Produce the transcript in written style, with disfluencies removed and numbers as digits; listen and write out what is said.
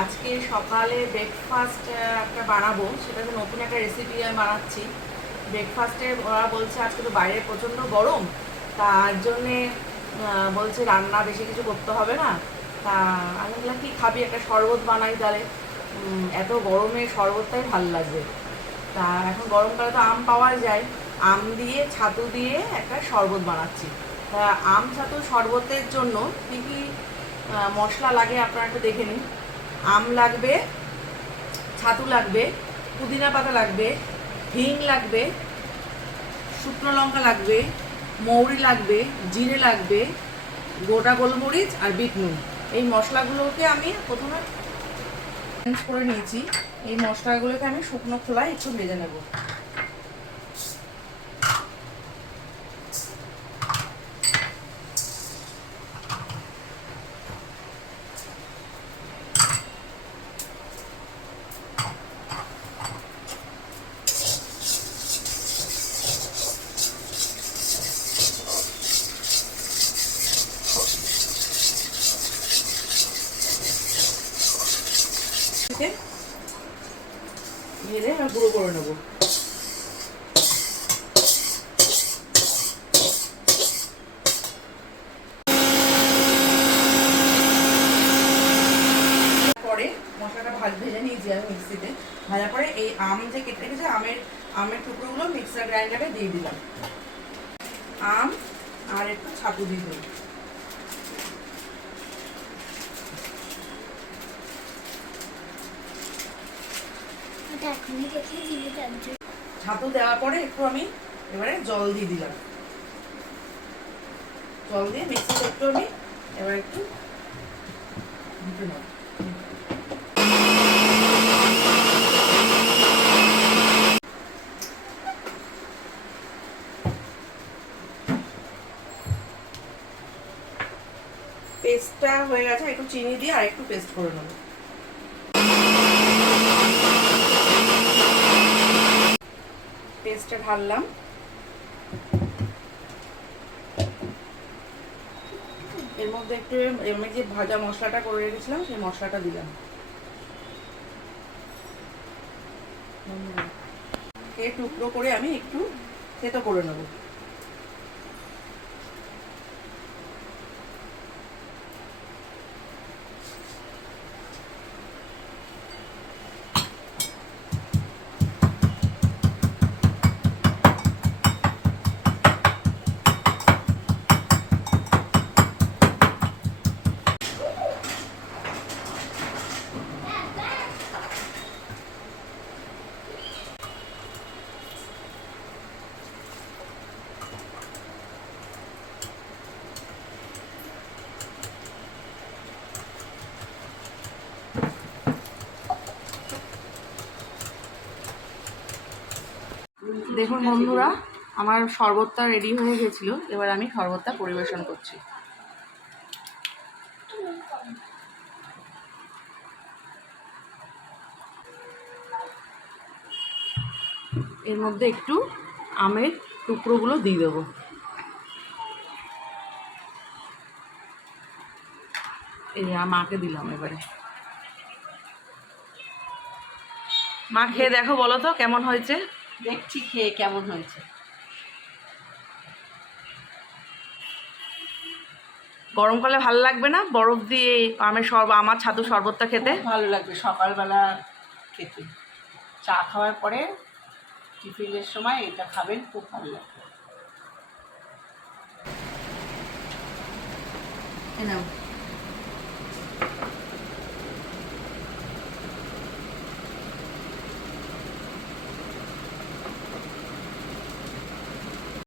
আজকে সকালে ব্রেকফাস্ট একটা বানাবো, সেটা তো নতুন একটা রেসিপি আমি বানাচ্ছি। ব্রেকফাস্টে ওরা বলছে আজকে তো বাইরে প্রচণ্ড গরম, তার জন্যে বলছে রান্না বেশি কিছু করতে হবে না। তা আমি বললাম কী খাবি, একটা শরবত বানাই তাহলে। এত গরমে শরবতটাই ভাল লাগবে। তা এখন গরমকালে তো আম পাওয়া যায়, আম দিয়ে ছাতু দিয়ে একটা শরবত বানাচ্ছি। তা আম ছাতু শরবতের জন্য কী কী মশলা লাগে আপনারা একটু দেখে নিন। আম লাগবে, ছাতু লাগবে, পুদিনা পাতা লাগবে, হিং লাগবে, শুকনো লঙ্কা লাগবে, মৌরি লাগবে, জিরে লাগবে, গোটা গোলমরিচ আর বিট নুন। এই মশলাগুলোকে আমি প্রথমে মিক্স করে নিয়েছি। এই মশলাগুলোকে আমি শুকনো খোলায় একটু ভেজে নেব। ভেজে আমি গুঁড়ো করে নেবো। পরে মশলাটা ভেজে নিয়েছি আমি মিক্সিতে। ভাজার পরে এই আম যে কেটে রেখেছে আমের টুকরোগুলো মিক্সার গ্রাইন্ডারে দিয়ে দিলাম। আম আর একটু ছাতু দিয়ে দিলাম। ছাতু দেওয়ার পরে একটু আমি এবারে জল দিয়ে দিলাম। জল দিয়ে মিক্সিতে একটু আমি এবার একটু দিতে নেব। পেস্টটা হয়ে গেছে, একটু চিনি দিয়ে আর একটু পেস্ট করে নেব। পেস্টটা ঢাললাম। এর মধ্যে একটু আমি যে ভাজা মশলাটা করে রেখেছিলাম সেই মশলাটা দিলাম। টুকরো করে আমি একটু থেতো করে নেব। দেখুন বন্ধুরা, আমার শরবতটা রেডি হয়ে গেছিল। এবার আমি শরবতটা পরিবেশন করছি। এর মধ্যে একটু আমের টুকরোগুলো দিয়ে দেবো। এই মাকে দিলাম। এবারে মা খেয়ে দেখো, বলো তো কেমন হয়েছে। দেখছি খেয়ে কেমন হয়েছে। গরমকালে ভালো লাগবে না বরফ দিয়ে আমার ছাতু শরবতটা খেতে? ভালো লাগবে সকালবেলা খেতে, চা খাওয়ার পরে টিফিনের সময় এটা খাবেন, খুব ভালো লাগবে। নাও।